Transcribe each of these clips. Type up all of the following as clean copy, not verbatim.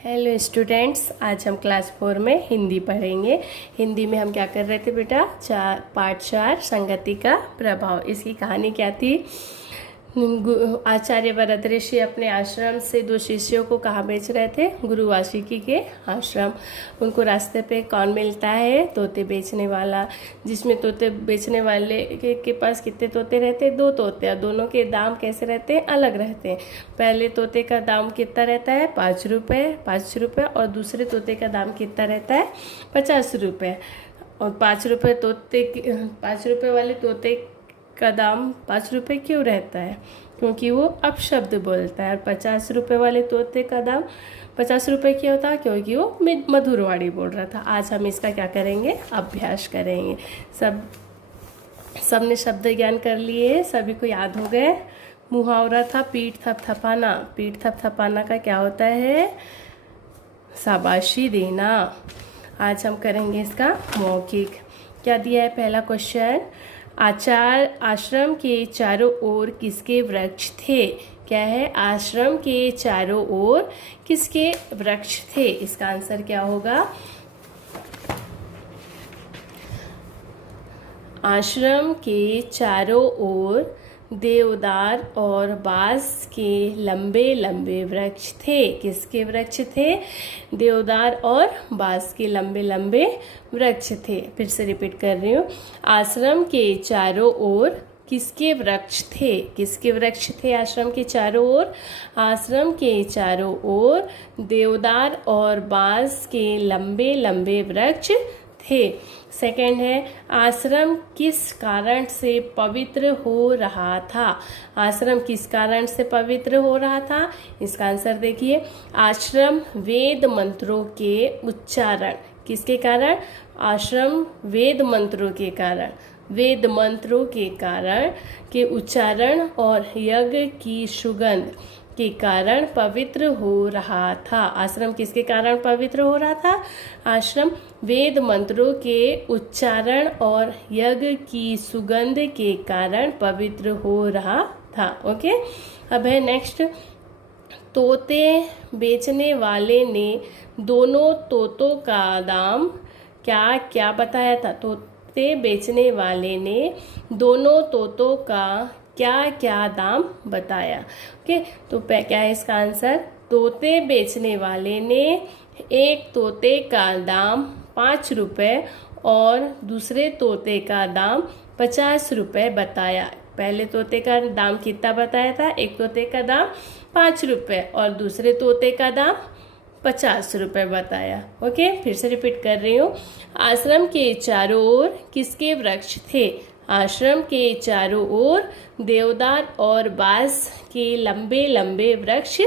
Hello students, आज हम class 4 में हिंदी पढ़ेंगे। हिंदी में हम क्या कर रहे थे बेटा? पाठ 4 संगति का प्रभाव। इसकी कहानी क्या थी? आचार्य वरद ऋषि अपने आश्रम से 2 शिष्यों को कहाँ भेज रहे थे? गुरु वासुकी के आश्रम। उनको रास्ते पे कौन मिलता है? तोते बेचने वाला। जिसमें तोते बेचने वाले के पास कितने तोते रहते हैं? 2 तोते। और दोनों के दाम कैसे रहते हैं? अलग रहते हैं। पहले तोते का दाम कितना रहता है? 5 रुपये। और दूसरे तोते का दाम कितना रहता है? 50 रुपये। और 5 रुपये वाले तोते का दाम 5 रुपये क्यों रहता है? क्योंकि वो अपशब्द बोलता है। और 50 रुपये वाले तोते का दाम 50 रुपये क्यों होता है? क्योंकि वो मधुरवाणी बोल रहा था। आज हम इसका क्या करेंगे? अभ्यास करेंगे। सबने शब्द ज्ञान कर लिए, सभी को याद हो गए। मुहावरा था पीठ थपथपाना। पीठ थपथपाना का क्या होता है? शाबाशी देना। आज हम करेंगे इसका मौखिक। क्या दिया है? पहला क्वेश्चन, आश्रम के चारों ओर किसके वृक्ष थे? क्या है? आश्रम के चारों ओर किसके वृक्ष थे? इसका आंसर क्या होगा? आश्रम के चारों ओर देवदार और बांस के लंबे लंबे वृक्ष थे। किसके वृक्ष थे? देवदार और बांस के लंबे लंबे वृक्ष थे। फिर से रिपीट कर रही हूँ। आश्रम के चारों ओर किसके वृक्ष थे? किसके वृक्ष थे आश्रम के चारों ओर? आश्रम के चारों ओर देवदार और बांस के लंबे लंबे वृक्ष थे। सेकंड है, आश्रम किस कारण से पवित्र हो रहा था? आश्रम किस कारण से पवित्र हो रहा था? इसका आंसर देखिए। आश्रम वेद मंत्रों के उच्चारण किसके कारण? आश्रम वेद मंत्रों के कारण। वेद मंत्रों के कारण के उच्चारण और यज्ञ की सुगंध के कारण पवित्र हो रहा था। आश्रम किसके कारण पवित्र हो रहा था? आश्रम वेद मंत्रों के उच्चारण और यज्ञ की सुगंध के कारण पवित्र हो रहा था। ओके, अब है नेक्स्ट। तोते बेचने वाले ने दोनों तोतों का दाम क्या क्या बताया था? तोते बेचने वाले ने दोनों तोतों का क्या क्या दाम बताया? ओके, तो क्या है इसका आंसर? तोते बेचने वाले ने एक तोते का दाम 5 रुपये और दूसरे तोते का दाम 50 रुपये बताया। पहले तोते का दाम कितना बताया था? एक तोते का दाम 5 रुपये और दूसरे तोते का दाम 50 रुपये बताया। ओके, फिर से रिपीट कर रही हूँ। आश्रम के चारों ओर किसके वृक्ष थे? आश्रम के चारों ओर देवदार और बांस के लंबे लंबे वृक्ष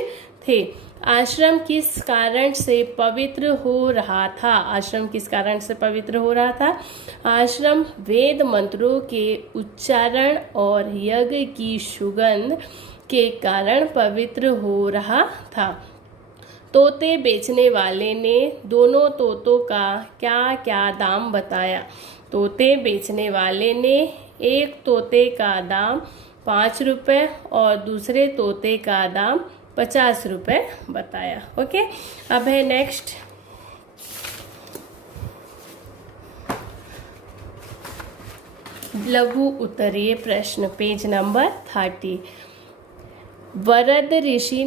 थे। आश्रम किस कारण से पवित्र हो रहा था? आश्रम किस कारण से पवित्र हो रहा था? आश्रम वेद मंत्रों के उच्चारण और यज्ञ की सुगंध के कारण पवित्र हो रहा था। तोते बेचने वाले ने दोनों तोतों का क्या क्या दाम बताया? तोते बेचने वाले ने एक तोते का दाम 5 रुपये और दूसरे तोते का दाम 50 रुपये बताया। ओके, अब है नेक्स्ट। लघु उत्तरीय प्रश्न, पेज नंबर 30। वरद ऋषि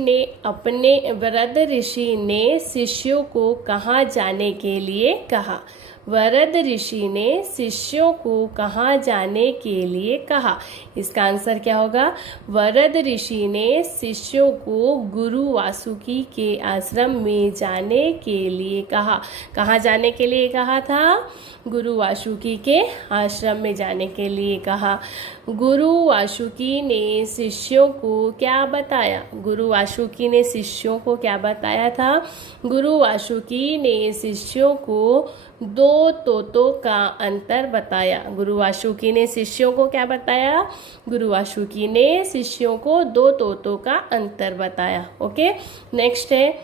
ने शिष्यों को कहाँ जाने के लिए कहा? वरद ऋषि ने शिष्यों को कहाँ जाने के लिए कहा? इसका आंसर क्या होगा? वरद ऋषि ने शिष्यों को गुरु वासुकी के आश्रम में जाने के लिए कहा। कहाँ जाने के लिए कहा था? गुरु वासुकी के आश्रम में जाने के लिए कहा। गुरु वासुकी ने शिष्यों को क्या बताया? गुरु वासुकी ने शिष्यों को क्या बताया था? गुरु वासुकी ने शिष्यों को 2 तोतों का अंतर बताया। गुरु वासुकी ने शिष्यों को क्या बताया? गुरु वासुकी ने शिष्यों को 2 तोतों का अंतर बताया। ओके, नेक्स्ट है,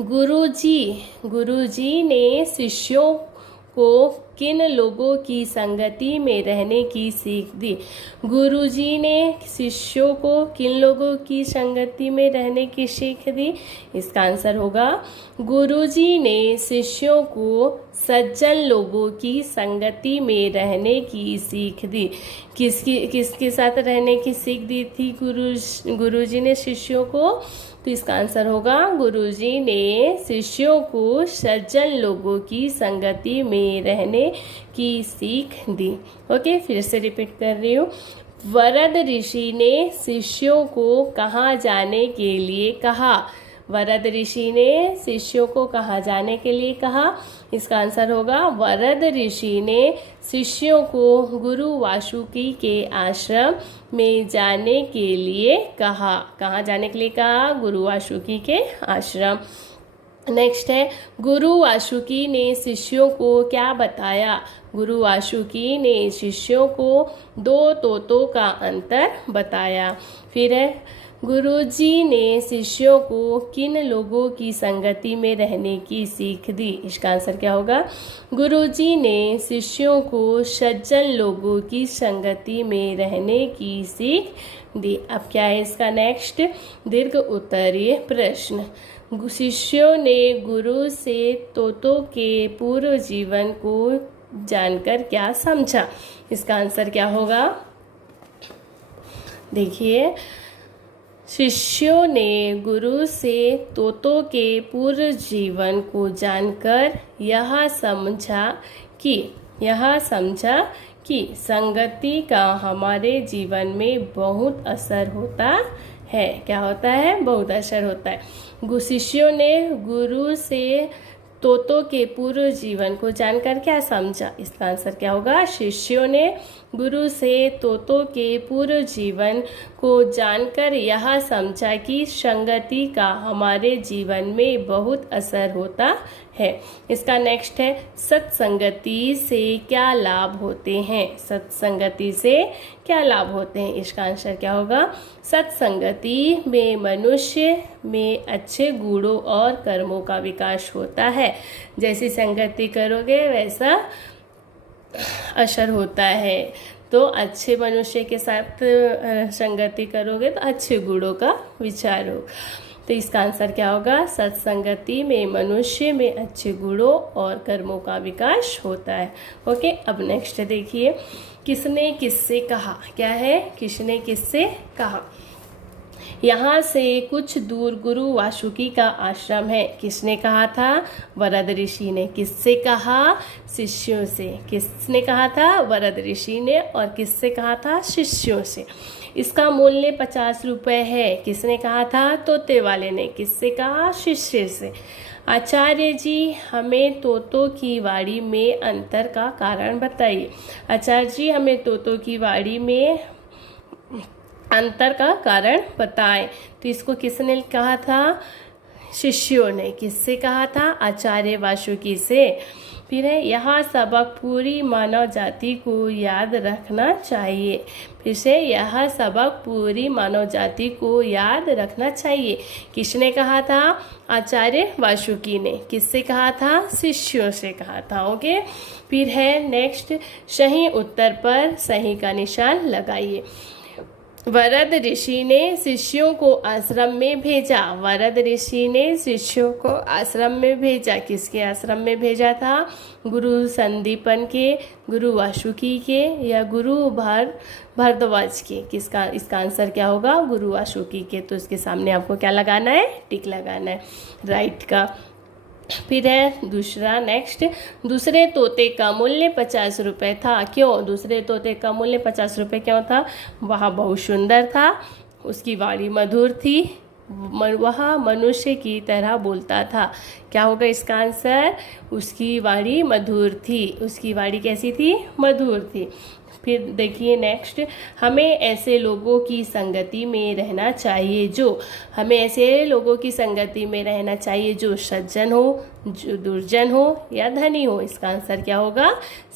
गुरुजी ने शिष्यों को किन लोगों की संगति में रहने की सीख दी। गुरुजी ने शिष्यों को किन लोगों की संगति में रहने की सीख दी। इसका आंसर होगा गुरुजी ने शिष्यों को सज्जन लोगों की संगति में रहने की सीख दी। किसके साथ रहने की सीख दी थी गुरुजी ने शिष्यों को? तो इसका आंसर होगा गुरुजी ने शिष्यों को सज्जन लोगों की संगति में रहने की सीख दी। ओके, फिर से रिपीट कर रही हूँ। वरद ऋषि ने शिष्यों को कहाँ जाने के लिए कहा? वरद ऋषि ने शिष्यों को कहाँ जाने के लिए कहा? इसका आंसर होगा वरद ऋषि ने शिष्यों को गुरु वासुकी के आश्रम में जाने के लिए कहा। कहाँ जाने के लिए कहा? गुरु वासुकी के आश्रम। नेक्स्ट है, गुरु वासुकी ने शिष्यों को क्या बताया? गुरु वासुकी ने शिष्यों को दो तोतों का अंतर बताया। फिर है, गुरुजी ने शिष्यों को किन लोगों की संगति में रहने की सीख दी। इसका आंसर क्या होगा? गुरुजी ने शिष्यों को सज्जन लोगों की संगति में रहने की सीख दी। अब क्या है इसका नेक्स्ट दीर्घ उत्तरीय प्रश्न। शिष्यों ने गुरु से तोतों के पूर्व जीवन को जानकर क्या समझा। इसका आंसर क्या होगा? देखिए, शिष्यों ने गुरु से तोतों के पूर्व जीवन को जानकर यह समझा कि संगति का हमारे जीवन में बहुत असर होता है। क्या होता है? बहुत असर होता है। शिष्यों ने गुरु से तोतों के पूर्व जीवन को जानकर क्या समझा। इसका आंसर क्या होगा? शिष्यों ने गुरु से तोतों के पूर्व जीवन को जानकर यह समझा कि संगति का हमारे जीवन में बहुत असर होता है। इसका नेक्स्ट है, सत्संगति से क्या लाभ होते हैं। सत्संगति से क्या लाभ होते हैं? इसका आंसर क्या होगा? सत्संगति में मनुष्य में अच्छे गुणों और कर्मों का विकास होता है। जैसी संगति करोगे वैसा असर होता है। तो अच्छे मनुष्य के साथ संगति करोगे तो अच्छे गुणों का विचार हो। तो इसका आंसर क्या होगा? सत्संगति में मनुष्य में अच्छे गुणों और कर्मों का विकास होता है। ओके, अब नेक्स्ट देखिए, किसने किससे कहा। क्या है? किसने किससे कहा। यहाँ से कुछ दूर गुरु वासुकी का आश्रम है। किसने कहा था? वरद ऋषि ने। किससे कहा? शिष्यों से। किसने कहा था? वरद ऋषि ने। और किससे कहा था? शिष्यों से। इसका मूल्य 50 रुपये है। किसने कहा था? तोते वाले ने। किससे कहा? शिष्य से। आचार्य जी, हमें तोतों की वाड़ी में अंतर का कारण बताइए। आचार्य जी, हमें तोतों की वाड़ी में अंतर का कारण बताएं। तो इसको किसने कहा था? शिष्यों ने। किससे कहा था? आचार्य वासुकी से। फिर है, यह सबक पूरी मानव जाति को याद रखना चाहिए। फिर से, यह सबक पूरी मानव जाति को याद रखना चाहिए। किसने कहा था? आचार्य वासुकी ने। किससे कहा था? शिष्यों से कहा था। ओके, फिर है नेक्स्ट, सही उत्तर पर सही का निशान लगाइए। वरद ऋषि ने शिष्यों को आश्रम में भेजा। वरद ऋषि ने शिष्यों को आश्रम में भेजा। किसके आश्रम में भेजा था? गुरु संदीपन के, गुरु वासुकी के या गुरु भारद्वाज के। किसका? इसका आंसर क्या होगा? गुरु वासुकी के। तो इसके सामने आपको क्या लगाना है? टिक लगाना है राइट का। फिर है दूसरा नेक्स्ट, दूसरे तोते का मूल्य 50 रुपये था। क्यों? दूसरे तोते का मूल्य 50 रुपये क्यों था? वह बहुत सुंदर था, उसकी वाणी मधुर थी, वह मनुष्य की तरह बोलता था। क्या होगा इसका आंसर? उसकी वाणी मधुर थी। उसकी वाणी कैसी थी? मधुर थी। फिर देखिए नेक्स्ट, हमें ऐसे लोगों की संगति में रहना चाहिए जो, हमें ऐसे लोगों की संगति में रहना चाहिए जो सज्जन हो, जो दुर्जन हो या धनी हो। इसका आंसर क्या होगा?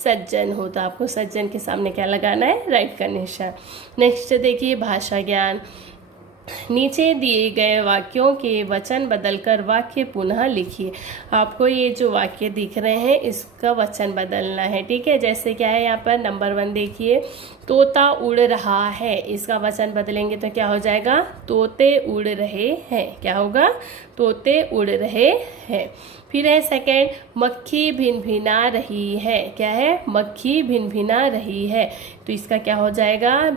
सज्जन हो। तो आपको सज्जन के सामने क्या लगाना है? राइट का निशान। नेक्स्ट देखिए भाषा ज्ञान। नीचे दिए गए वाक्यों के वचन बदलकर वाक्य पुनः लिखिए। आपको ये जो वाक्य दिख रहे हैं इसका वचन बदलना है, ठीक है। जैसे क्या है यहाँ पर नंबर 1 देखिए, तोता उड़ रहा है, इसका वचन बदलेंगे तो क्या हो जाएगा, तोते उड़ रहे हैं। क्या होगा, तोते उड़ रहे हैं। फिर है सेकंड, मक्खी भिनभिना रही है। क्या है, मक्खी भिनभिना रही है, तो इसका क्या हो जाएगा,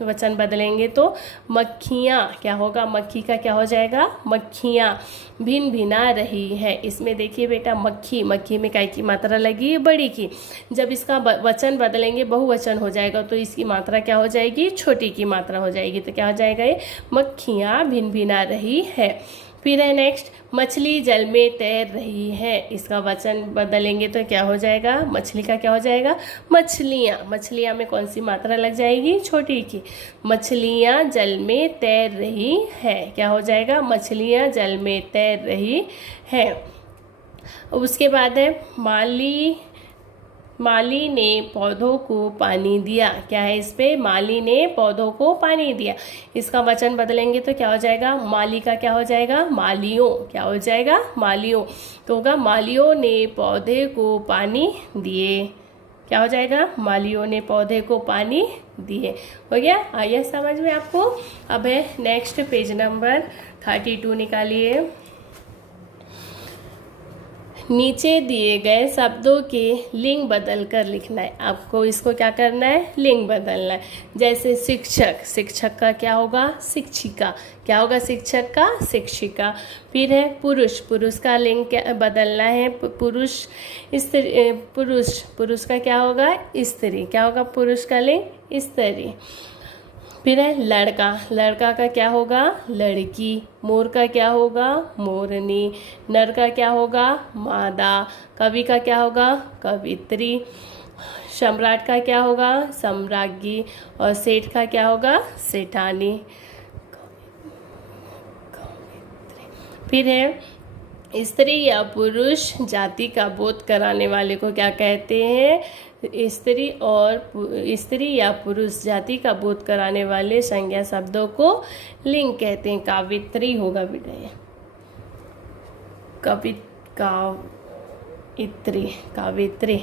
वचन बदलेंगे तो मक्खियाँ। क्या होगा, मक्खी का क्या हो जाएगा, मक्खियाँ भिनभिना रही है। इसमें देखिए बेटा, मक्खी, मक्खी में काय की मात्रा लगी है, बड़ी की। जब इसका वचन बदलेंगे बहुवचन हो जाएगा तो इसकी मात्रा क्या हो जाएगी, छोटी की मात्रा हो जाएगी। तो क्या हो जाएगा, ये मक्खियाँ भिनभिना रही है। फिर है नेक्स्ट, मछली जल में तैर रही है, इसका वचन बदलेंगे तो क्या हो जाएगा, मछली का क्या हो जाएगा, मछलियाँ। मछलियाँ में कौन सी मात्रा लग जाएगी, छोटी की। मछलियाँ जल में तैर रही है, क्या हो जाएगा, मछलियाँ जल में तैर रही है। उसके बाद है, माली ने पौधों को पानी दिया। क्या है इस पे, माली ने पौधों को पानी दिया, इसका वचन बदलेंगे तो क्या हो जाएगा, माली का क्या हो जाएगा, मालियों। क्या हो जाएगा, मालियों। तो होगा, मालियों ने पौधे को पानी दिए। क्या हो जाएगा, मालियों ने पौधे को पानी दिए। हो गया, आइए समझ में आपको। अब है नेक्स्ट पेज नंबर 32 निकालिए। नीचे दिए गए शब्दों के लिंग बदल कर लिखना है। आपको इसको क्या करना है, लिंग बदलना है। जैसे शिक्षक, शिक्षक का क्या होगा, शिक्षिका। क्या होगा, शिक्षक का शिक्षिका। फिर है पुरुष, पुरुष का लिंग क्या बदलना है, पुरुष स्त्री, पुरुष का क्या होगा, स्त्री। क्या होगा, पुरुष का लिंग स्त्री। फिर है लड़का, लड़का का क्या होगा, लड़की। मोर का क्या होगा, मोरनी। नर का क्या होगा, मादा। कवि का क्या होगा, कवित्री। सम्राट का क्या होगा, सम्राज्ञी। और सेठ का क्या होगा, सेठानी। फिर है स्त्री या पुरुष जाति का बोध कराने वाले को क्या कहते हैं, स्त्री या पुरुष जाति का बोध कराने वाले संज्ञा शब्दों को लिंग कहते हैं। कावित्री होगा बेटा, ये कावित्री।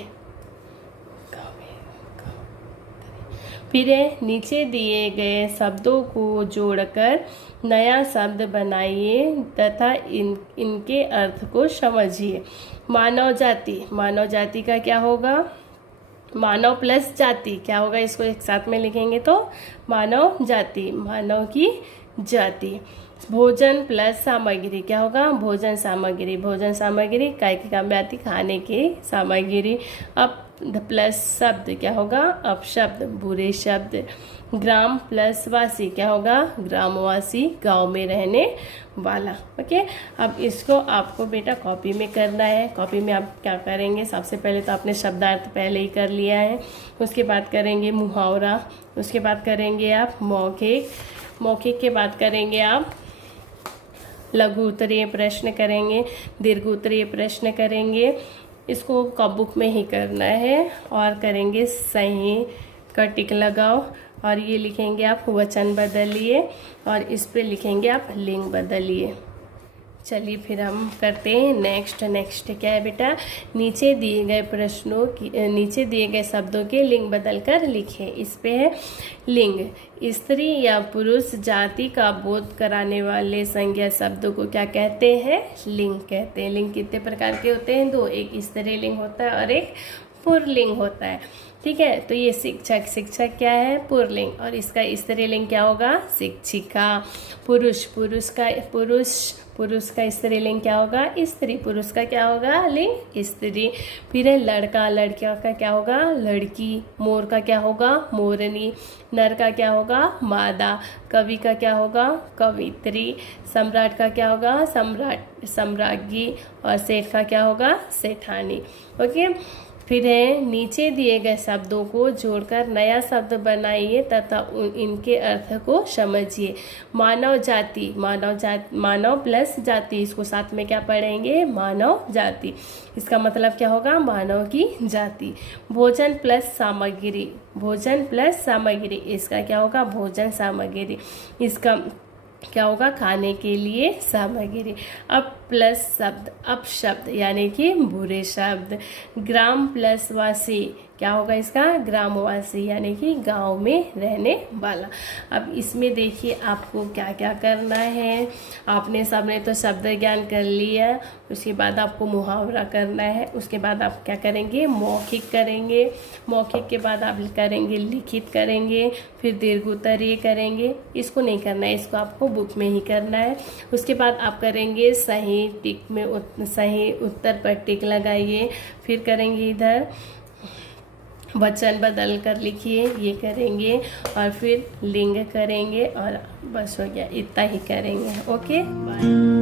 फिर है नीचे दिए गए शब्दों को जोड़कर नया शब्द बनाइए तथा इनके अर्थ को समझिए। मानव जाति, मानव जाति का क्या होगा, मानव प्लस जाति। क्या होगा, इसको एक साथ में लिखेंगे तो मानव जाति, मानव की जाति। भोजन प्लस सामग्री, क्या होगा, भोजन सामग्री। भोजन सामग्री काय की काम में आती, खाने की सामग्री। अब प्लस शब्द क्या होगा, अपशब्द, बुरे शब्द। ग्राम प्लस वासी, क्या होगा, ग्रामवासी, गांव में रहने वाला। ओके, अब इसको आपको बेटा कॉपी में करना है। कॉपी में आप क्या करेंगे, सबसे पहले तो आपने शब्दार्थ पहले ही कर लिया है, उसके बाद करेंगे मुहावरा, उसके बाद करेंगे आप मौखिक, मौखिक के बाद करेंगे आप लघु उत्तरीय प्रश्न करेंगे, दीर्घ उत्तरीय प्रश्न करेंगे। इसको बुक में ही करना है। और करेंगे सही का टिक लगाओ, और ये लिखेंगे आप वचन बदलिए, और इस पे लिखेंगे आप लिंग बदलिए। चलिए फिर हम करते हैं नेक्स्ट क्या है बेटा, नीचे दिए गए प्रश्नों की, नीचे दिए गए शब्दों के लिंग बदलकर लिखें। इस पे है लिंग, स्त्री या पुरुष जाति का बोध कराने वाले संज्ञा शब्दों को क्या कहते हैं, लिंग कहते हैं। लिंग कितने प्रकार के होते हैं, दो, एक स्त्रीलिंग होता है और एक पुल्लिंग होता है। ठीक है, तो ये शिक्षक, शिक्षक क्या है, पुल्लिंग, और इसका स्त्रीलिंग क्या होगा, शिक्षिका। पुरुष, पुरुष का स्त्रीलिंग क्या होगा, स्त्री। पुरुष का क्या होगा, लिंग स्त्री। फिर है लड़का, लड़कियों का क्या होगा, लड़की। मोर का क्या होगा, मोरनी। नर का क्या होगा, मादा। कवि का क्या होगा, कवित्री। सम्राट का क्या होगा, सम्राट, सम्राज्ञी। और सेठ का क्या होगा, सेठानी। ओके, फिर है नीचे दिए गए शब्दों को जोड़कर नया शब्द बनाइए तथा इनके अर्थ को समझिए। मानव जाति, मानव प्लस जाति, इसको साथ में क्या पढ़ेंगे, मानव जाति। इसका मतलब क्या होगा, मानव की जाति। भोजन प्लस सामग्री, भोजन प्लस सामग्री, इसका क्या होगा, भोजन सामग्री। इसका क्या होगा, खाने के लिए सामग्री। अब प्लस शब्द, अपशब्द यानी कि बुरे शब्द। ग्राम प्लस वासी, क्या होगा इसका, ग्रामवासी यानी कि गांव में रहने वाला। अब इसमें देखिए आपको क्या क्या करना है। आपने सबने तो शब्द ज्ञान कर लिया, उसके बाद आपको मुहावरा करना है, उसके बाद आप क्या करेंगे, मौखिक करेंगे, मौखिक के बाद आप करेंगे लिखित करेंगे, फिर दीर्घोत्तरीय करेंगे। इसको नहीं करना है, इसको आपको बुक में ही करना है। उसके बाद आप करेंगे सही टिक में सही उत्तर पर टिक लगाइए। फिर करेंगे इधर वचन बदल कर लिखिए, ये करेंगे, और फिर लिंग करेंगे, और बस हो गया, इतना ही करेंगे। Okay bye.